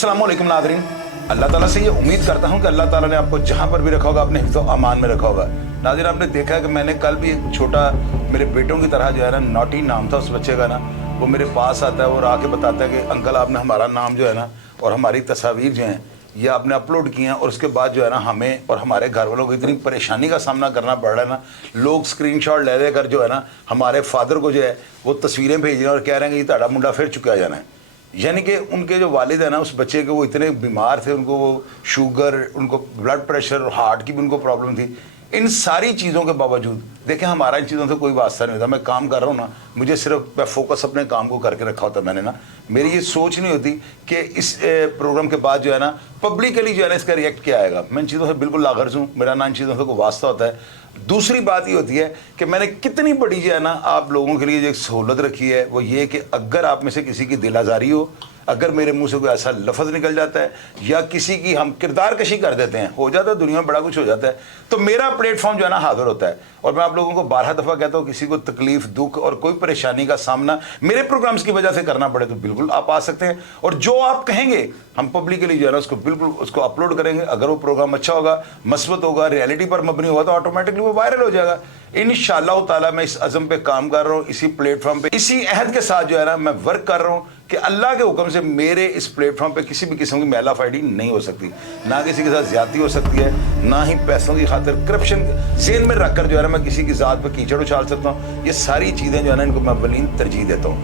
अस्सलाम वालेकुम नाज़रीन, अल्लाह ताला से ये उम्मीद करता हूँ कि अल्लाह ताला ने आपको जहाँ पर भी रखा होगा अपने हिफ्ज़ व अमान में रखा होगा। नाज़रीन, आपने देखा है कि मैंने कल भी एक छोटा मेरे बेटों की तरह जो है ना, नॉटी नाम था उस बच्चे का ना, वो मेरे पास आता है और आके बताता है कि अंकल आपने हमारा नाम जो है ना और हमारी तस्वीर जो हैं ये आपने अपलोड किए हैं, और उसके बाद जो है ना हमें और हमारे घर वालों को इतनी परेशानी का सामना करना पड़ रहा है ना। लोग स्क्रीनशॉट ले लेकर जो है ना हमारे फादर को जो है वो तस्वीरें भेज रहे हैं और कह रहे हैं कि ये ताड़ा मुंडा फिर चुका जाना है। यानी कि उनके जो वालिद है ना उस बच्चे के, वो इतने बीमार थे, उनको वो शुगर, उनको ब्लड प्रेशर और हार्ट की भी उनको प्रॉब्लम थी। इन सारी चीज़ों के बावजूद देखें हमारा इन चीज़ों से कोई वास्ता नहीं होता। मैं काम कर रहा हूँ ना, मुझे सिर्फ मैं फोकस अपने काम को करके रखा होता मैंने ना। मेरी ये सोच नहीं होती कि इस प्रोग्राम के बाद जो है ना पब्लिकली जो है ना इसका रिएक्ट किया आएगा। मैं इन चीज़ों से बिल्कुल लागर्ज हूँ, मेरा ना इन चीज़ों से कोई वास्ता होता है। दूसरी बात ये होती है कि मैंने कितनी बड़ी जो है ना आप लोगों के लिए जो एक सहूलत रखी है, वो ये कि अगर आप में से किसी की दिल आज़ारी हो, अगर मेरे मुंह से कोई ऐसा लफ्ज़ निकल जाता है या किसी की हम किरदार कशी कर देते हैं, हो जाता है दुनिया में बड़ा कुछ हो जाता है, तो मेरा प्लेटफॉर्म जो है ना हाजिर होता है। और मैं आप लोगों को 12 दफ़ा कहता हूँ, किसी को तकलीफ, दुख और कोई परेशानी का सामना मेरे प्रोग्राम्स की वजह से करना पड़े तो बिल्कुल आप आ सकते हैं, और जो आप कहेंगे हम पब्लिकली जो है ना उसको बिल्कुल उसको अपलोड करेंगे। अगर वो प्रोग्राम अच्छा होगा, मस्बत होगा, रियलिटी पर मबनी होगा, तो ऑटोमेटिकली वो वायरल हो जाएगा। इंशाअल्लाह ताला मैं इस अज़म पे काम कर रहा हूँ, इसी प्लेटफॉर्म पे इसी अहद के साथ जो है ना मैं वर्क कर रहा हूँ कि अल्लाह के हुक्म से मेरे इस प्लेटफॉर्म पे किसी भी किस्म की मेला फाइडी नहीं हो सकती, ना किसी के साथ ज्यादती हो सकती है, ना ही पैसों की खातिर करप्शन ज़हन में रखकर जो है ना मैं किसी की ज़ात पर कीचड़ उछाल सकता हूँ। ये सारी चीज़ें जो है ना इनको मैं अव्वलीन तरजीह देता हूँ।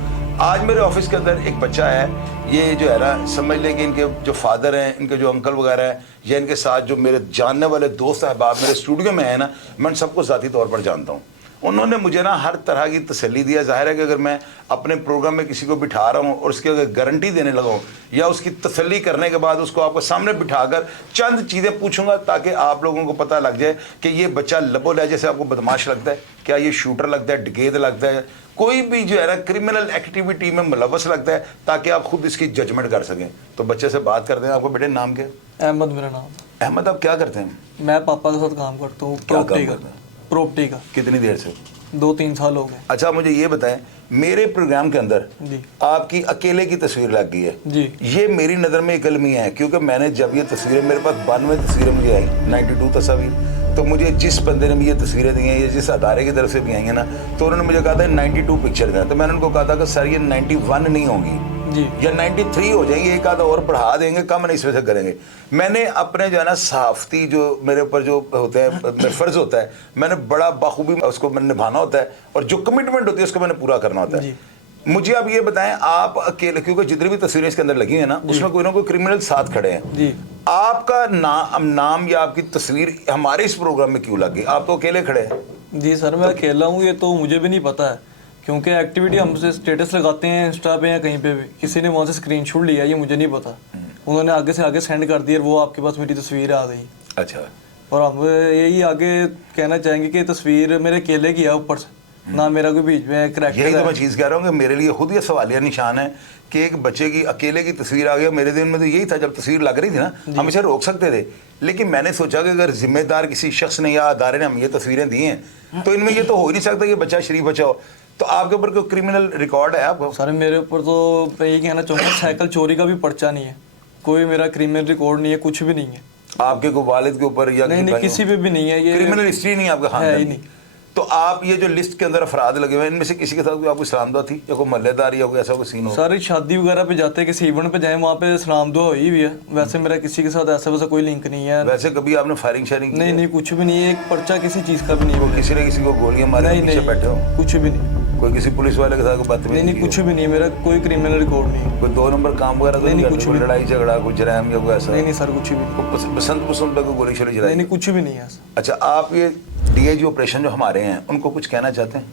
आज मेरे ऑफिस के अंदर एक बच्चा है, ये जो है ना समझ लें कि इनके जो फादर हैं, इनके जो अंकल वगैरह हैं, या इनके साथ जो मेरे जानने वाले दोस्त अहबाब मेरे स्टूडियो में है ना, मैं सबको ज़ाती तौर पर जानता हूँ। उन्होंने मुझे ना हर तरह की तसल्ली दिया। ज़ाहिर है कि अगर मैं अपने प्रोग्राम में किसी को बिठा रहा हूँ और उसकी अगर गारंटी देने लगा हूँ या उसकी तसल्ली करने के बाद उसको आपके सामने बिठाकर चंद चीज़ें पूछूंगा ताकि आप लोगों को पता लग जाए कि ये बच्चा लबो लहजे से आपको बदमाश लगता है, क्या ये शूटर लगता है, डकैत लगता है, कोई भी जो है ना क्रिमिनल एक्टिविटी में मुलव्वस लगता है, ताकि आप खुद इसकी जजमेंट कर सकें। तो बच्चे से बात करते हैं। आपको बेटे नाम क्या? अहमद मेरा नाम। अहमद, आप क्या करते हैं? मैं पापा के साथ काम करता हूँ, प्रॉपर्टी का। कितनी देर से? 2-3 साल हो गए। अच्छा, मुझे ये बताएं, मेरे प्रोग्राम के अंदर जी आपकी अकेले की तस्वीर लग गई है जी। ये मेरी नज़र में एक अलमिया है, क्योंकि मैंने जब ये तस्वीरें, मेरे पास 92 तस्वीरें मुझे आई, 92 तस्वीर, तो मुझे जिस बंदे ने भी ये तस्वीरें दी हैं, ये जिस अदारे की तरफ से भी आई हैं ना, तो उन्होंने मुझे कहा था 92 पिक्चर हैं। तो मैंने उनको कहा था कि सर ये 91 नहीं होंगी जी, या 93 हो जाएंगे, एक आधा और बढ़ा देंगे, कम नहीं इसमें से करेंगे। मैंने अपने जो है ना सहाफ़ती जो मेरे ऊपर जो होता है फ़र्ज़ होता है, मैंने बड़ा बाखूबी उसको मैंने निभाना होता है, और जो कमिटमेंट होती है उसको मैंने पूरा करना होता है। मुझे आप ये बताएं, आप अकेले, क्योंकि जितनी भी तस्वीरें इसके अंदर लगी हैं ना उसमें कोई ना कोई क्रिमिनल साथ खड़े हैं जी, आपका नाम या आपकी तस्वीर हमारे इस प्रोग्राम में क्यों लगी? आप तो अकेले खड़े हैं। जी सर, मैं अकेला हूँ, ये तो मुझे भी नहीं पता है, क्योंकि एक्टिविटी हमसे स्टेटस लगाते हैं इंस्टा पे या कहीं पे भी, किसी ने वहाँ से स्क्रीनशॉट लिया, ये मुझे नहीं पता, उन्होंने आगे से आगे सेंड कर दिया, वो आपके पास मेरी तस्वीर आ गई। अच्छा, और हम यही आगे कहना चाहेंगे कि तस्वीर मेरे अकेले की है ऊपर से, ना मेरा कोई बीच में करैक्टर। यही तो मैं चीज़ कह रहा हूँ कि मेरे लिए खुद ये सवालिया निशान है कि एक बच्चे की अकेले की तस्वीर आ गई। मेरे दिन में तो यही था, जब तस्वीर लग रही थी ना हम इसे रोक सकते थे, लेकिन मैंने सोचा कि अगर जिम्मेदार किसी शख्स ने या अदारे ने हम ये तस्वीरें दी हैं तो इनमें ये तो हो ही नहीं सकता ये बच्चा शरीफ बच्चा हो। तो आपके ऊपर कोई क्रिमिनल रिकॉर्ड है आपको? सर मेरे ऊपर तो मैं यही कहना चाहूँगा, साइकिल चोरी का भी पर्चा नहीं है, कोई मेरा क्रिमिनल रिकॉर्ड नहीं है, कुछ भी नहीं है। आपके को वालिद के ऊपर या नहीं, किसी पे भी नहीं है, ये क्रिमिनल हिस्ट्री नहीं आपका खानदान है ही नहीं। तो आप ये जो लिस्ट के अंदर अफराद लगे हुए हैं, इनमें से किसी के साथ कोई आपको सलामदुआ थी या कोई मल्लेदार या कोई ऐसा कोई सीन हो? सारी शादी वगैरह पे जाते हैं, किसी इवेंट पे जाए, वहाँ पे सलामदुआ हुई भी है, वैसे मेरा किसी के साथ ऐसा वैसा कोई लिंक नहीं है। वैसे कभी आपने फायरिंग शायरिंग की? नहीं, कुछ भी नहीं है, एक पर्चा किसी चीज़ का भी नहीं है। किसी ने किसी को गोलियां मारी पीछे बैठे हो? कुछ भी नहीं। कोई किसी पुलिस वाले के साथ कोई बदतमीजी? नहीं, कुछ भी नहीं, मेरा कोई क्रिमिनल रिकॉर्ड नहीं। कोई 2 नंबर काम वगैरह तो नहीं, कुछ भी लड़ाई झगड़ा, कोई जराइम या कोई ऐसा? नहीं सर, कुछ भी नहीं। बसंत पे कोई गोली शोली चलाई? नहीं, कुछ भी नहीं है। अच्छा, आप ये डीआईजी ऑपरेशन जो हमारे हैं उनको कुछ कहना चाहते हैं?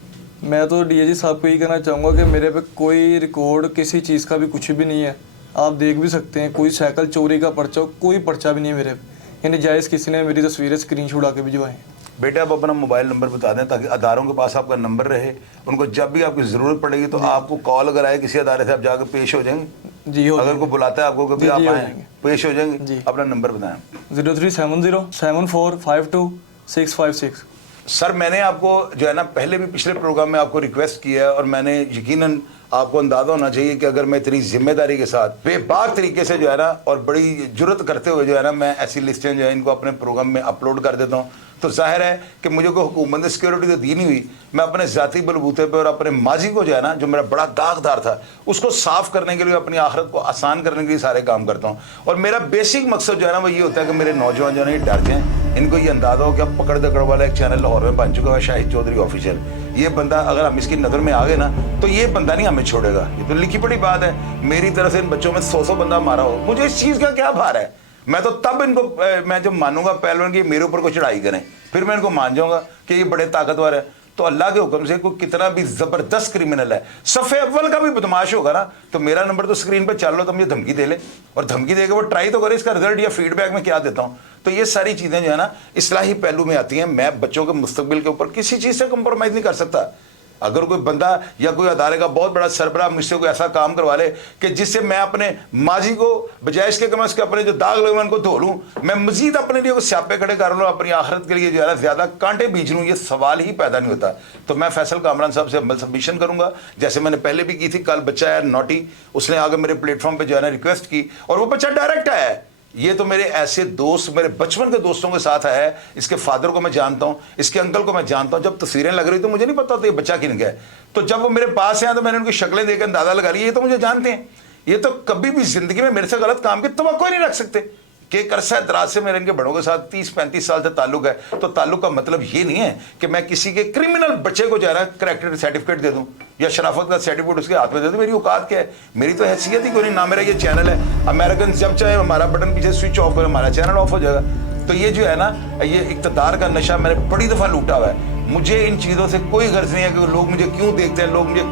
मैं तो डीआईजी साहब को यही कहना चाहूँगा कि मेरे पे कोई रिकॉर्ड किसी चीज़ का भी कुछ भी नहीं है। आप देख भी सकते हैं, कोई साइकिल चोरी का पर्चा, कोई पर्चा भी नहीं है मेरे पे, यानी जायज़ किसी ने मेरी तस्वीरें स्क्रीनशॉट आके भिजवाएं। बेटा, आप अपना मोबाइल नंबर बता दें ताकि अदारों के पास आपका नंबर रहे, उनको जब भी आपकी ज़रूरत पड़ेगी तो आपको कॉल अगर आए किसी अदारे से, आप जाकर पेश हो जाएंगे। जी हो, अगर कोई बुलाता है आपको कभी, आप आए पेश हो जाएंगे। अपना नंबर बताएं। 0370745656। सर, मैंने आपको जो है ना पहले भी पिछले प्रोग्राम में आपको रिक्वेस्ट किया है, और मैंने यकीनन आपको अंदाजा होना चाहिए कि अगर मैं इतनी जिम्मेदारी के साथ बेबाक तरीके से जो है ना और बड़ी जुर्रत करते हुए जो है ना मैं ऐसी लिस्टें जो है इनको अपने प्रोग्राम में अपलोड कर देता हूँ, तो जाहिर है कि मुझे कोई हुकूमत ने सिक्योरिटी तो दी नहीं हुई। मैं अपने ज़ाती बलबूते पर और अपने माजी को जो है ना, जो मेरा बड़ा दागदार था, उसको साफ़ करने के लिए, अपनी आखिरत को आसान करने के लिए सारे काम करता हूँ। और मेरा बेसिक मकसद जो है ना वो ये होता है कि मेरे नौजवान जो है ना डर जाएँ, इनको ये अंदाज़ा हो कि अब पकड़ दकड़ वाला एक चैनल लाहौर में बन चुका है, शाहिद चौधरी ऑफिशियल। ये बंदा अगर हम इसकी नज़र में आ गए ना तो ये बंदा नहीं हमें छोड़ेगा। ये तो लिखी पड़ी बात है। मेरी तरफ से इन बच्चों में 100 बंदा मारा हो, मुझे इस चीज़ का क्या भार है? मैं तो तब इनको मैं जब मानूंगा पहलवान की मेरे ऊपर कोई चढ़ाई करें, फिर मैं इनको मान जाऊंगा कि ये बड़े ताकतवर है। तो अल्लाह के हुक्म से कोई कितना भी जबरदस्त क्रिमिनल है, सफ़े अव्वल का भी बदमाश होगा ना, तो मेरा नंबर तो स्क्रीन पर चल लो, तो मुझे धमकी दे ले, और धमकी दे के वो ट्राई तो करे, इसका रिजल्ट या फीडबैक में क्या देता हूँ। तो ये सारी चीज़ें जो है ना इस्लाही पहलू में आती हैं। मैं बच्चों के मुस्तकबिल के ऊपर किसी चीज़ से कंप्रोमाइज़ नहीं कर सकता। अगर कोई बंदा या कोई अदारे का बहुत बड़ा सरबराह मुझसे कोई ऐसा काम करवा ले कि जिससे मैं अपने माजी को बजाय इसके कि मैं उसके अपने जो दाग लगे उनको धो लूँ, मैं मजीद अपने लिए स्यापे खड़े कर लूँ, अपनी आखिरत के लिए जो है ना ज़्यादा कांटे बीज लूँ, ये सवाल ही पैदा नहीं होता। तो मैं फैसल कामरान साहब से अमल सबमिशन करूँगा, जैसे मैंने पहले भी की थी। कल बच्चा है नोटी, उसने आगे मेरे प्लेटफॉर्म पर जो है ना रिक्वेस्ट की, और वो बच्चा डायरेक्ट आया है। ये तो मेरे ऐसे दोस्त, मेरे बचपन के दोस्तों के साथ आया है। इसके फादर को मैं जानता हूँ, इसके अंकल को मैं जानता हूँ। जब तस्वीरें लग रही तो मुझे नहीं पता था ये बच्चा किन का है, तो जब वो मेरे पास आया तो मैंने उनकी शक्लें देखकर अंदाजा लगा लिया, ये तो मुझे जानते हैं। ये तो कभी भी जिंदगी में मेरे से गलत काम की तवक्को नहीं रख सकते। कि एक अरसा दराज से मेरे इनके बड़ों के साथ 30-35 साल से ताल्लुक है, तो ताल्लुक का मतलब ये नहीं है कि मैं किसी के क्रिमिनल बच्चे को जा रहा है करेक्टर सर्टिफिकेट दे दूं या शराफत का सर्टिफिकेट उसके हाथ में दे दूं। मेरी औकात क्या है? मेरी तो हैसियत ही कोई नहीं ना। मेरा ये चैनल है, अमेरिकन जब चाहे हमारा बटन पीछे स्विच ऑफ करे, हमारा चैनल ऑफ हो जाएगा। तो ये जो है ना, ये इक़्तिदार का नशा मैंने बड़ी दफ़ा लूटा हुआ है। मुझे इन चीज़ों से कोई गर्ज नहीं है कि लोग मुझे क्यों देखते हैं, लोग मुझे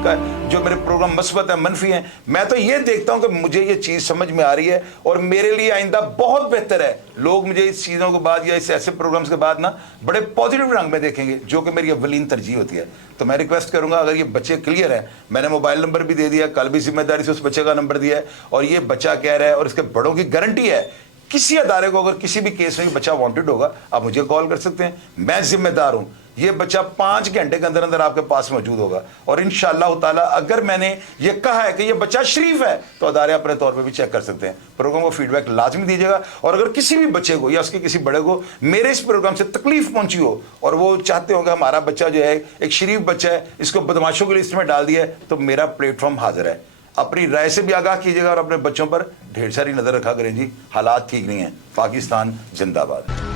जो मेरे प्रोग्राम मस्बत है, मनफी हैं। मैं तो ये देखता हूँ कि मुझे ये चीज़ समझ में आ रही है और मेरे लिए आइंदा बहुत बेहतर है। लोग मुझे इस चीज़ों के बाद या इस ऐसे प्रोग्राम्स के बाद ना बड़े पॉजिटिव रंग में देखेंगे, जो कि मेरी अव्वलीन तरजीह होती है। तो मैं रिक्वेस्ट करूँगा, अगर ये बच्चे क्लियर है, मैंने मोबाइल नंबर भी दे दिया, कल भी जिम्मेदारी से उस बच्चे का नंबर दिया है, और ये बच्चा कह रहा है और इसके बड़ों की गारंटी है, किसी अदारे को अगर किसी भी केस में बच्चा वांटेड होगा, आप मुझे कॉल कर सकते हैं, मैं जिम्मेदार हूं। ये बच्चा 5 घंटे के अंदर अंदर आपके पास मौजूद होगा। और इंशाअल्लाह ताला अगर मैंने ये कहा है कि ये बच्चा शरीफ है, तो अदारे अपने तौर पे भी चेक कर सकते हैं। प्रोग्राम को फीडबैक लाजमी दीजिएगा। और अगर किसी भी बच्चे को या उसके किसी बड़े को मेरे इस प्रोग्राम से तकलीफ पहुंची हो और वो चाहते हो कि हमारा बच्चा जो है एक शरीफ बच्चा है, इसको बदमाशों की लिस्ट में डाल दिया है, तो मेरा प्लेटफॉर्म हाजिर है। अपनी राय से भी आगाह कीजिएगा और अपने बच्चों पर ढेर सारी नज़र रखा करें जी। हालात ठीक नहीं है। पाकिस्तान जिंदाबाद।